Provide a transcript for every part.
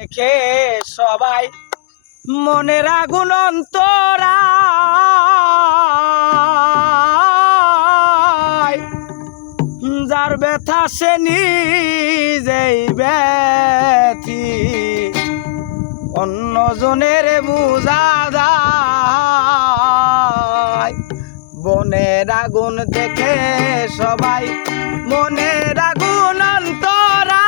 দেখে সবাই মনের আগুন অন্তরা যার ব্যথা সে নিজেই ব্যথি অন্যজনের বুঝা যায়। বনের আগুন দেখে সবাই মনের আগুন অন্তরা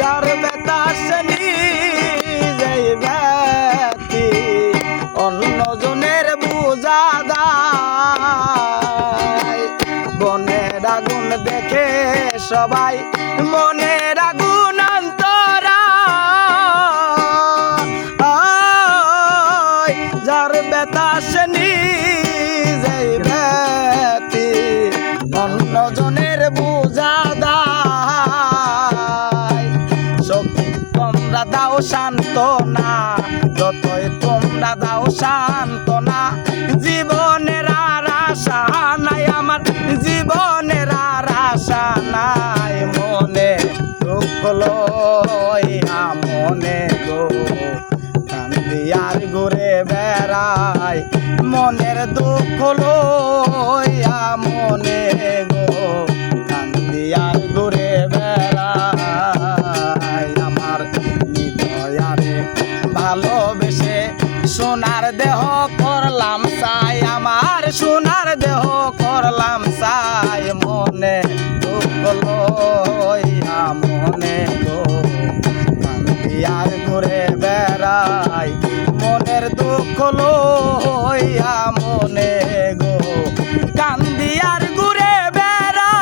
যার ব্যথা সে নিজেই ব্যথি অন্যজনের বুঝা যায়। বনের আগুন দেখে সবাই মনের আগুন অন্তরা যার ব্যথা সে নিজেই ব্যথি অন্যজনের বুঝা দেয়। শক্তি তোমরা দাও সান্ত্বনা, যতই তোমরা দাও সান্ত্বনা, জীবনের আর আশা নাই আমার, জীবনের আর আশা নাই। মনে দুঃখ লইয়া মনে গো কান্দি আর ঘুরে বেড়াই, মনের দুঃখ লইয়া মনে গো কান্দি আর ঘুরে বেড়াই। আমার হৃদয়ারে ভালোবেসে সোনার দেহ করলাম চাই, আমার সোনার দেহ করলাম চাই। মনে দুঃখ লইয়া মনে গো কান্দি আর ঘুরে বেড়াই, মনের দুঃখ লইয়া মনে গো কান্দি আর ঘুরে বেড়াই।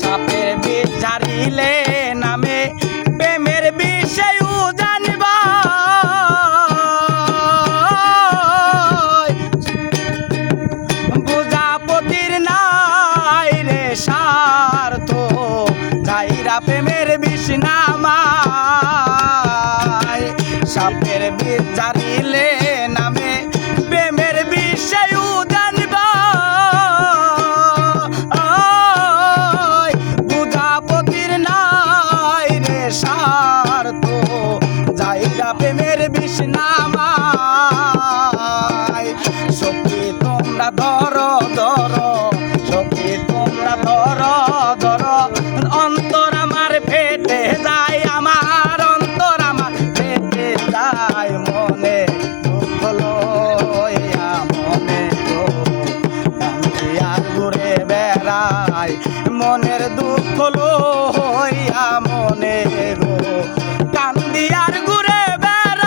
সাপের বিষ ঝাড়িলে নামে প্রেমের বিষয় জানিবা, বুঝাপতির নাই রে স্বার্থ যাইরা প্রেমের বিষ নামায়। সাপের বিষ ঝাড়িলে নামে প্রেমের বিষয় জানিবা, বুঝাপতির নাই রে স্বার্থ যাইরা প্রেমের বিষ নামায়। শক্তি তোমরা ধরো ধরো, শক্তি তোমরা ধরো ধরো, অন্তর আমার ফেটে যায়, আমার অন্তর আমার ফেটে যায়। মনে দুঃখ লইয়া মনে গো কান্দি আর ঘুরে বেড়াই, মনের দুঃখ লইয়া মনে গো কান্দি আর ঘুরে বেড়াই।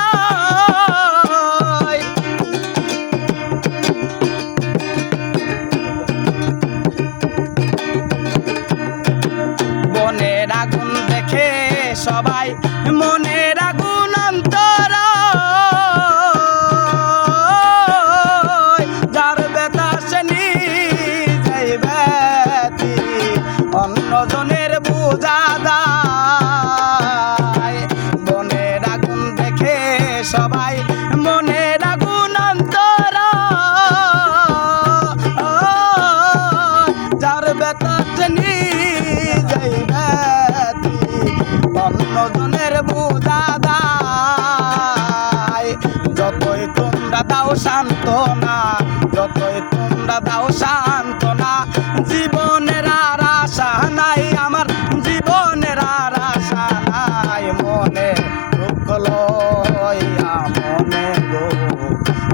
বনের আগুন দেখে সবাই মনের আগুন অন্তরা যার ব্যথা সে নিজেই ব্যথি অন্যজনের বুঝা দেয়। বনের আগুন দেখে সবাই মনের আগুন অন্তরা যার ব্যথা সে নিজেই ব্যথি অন্যজনের বুঝা দেয়। যতই তোমরা দাও সান্ত্বনা, যতই তোমরা দাও সান্ত্বনা, জীবনের আর আশা নাই আমার, জীবনের আর আশা নাই। মনে দুঃখ লইয়া মনে গো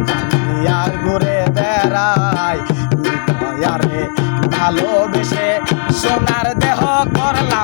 কান্দি আর ঘুরে বেড়াই, হৃদয়ারে ভালোবেসে সোনার দেহ করলাম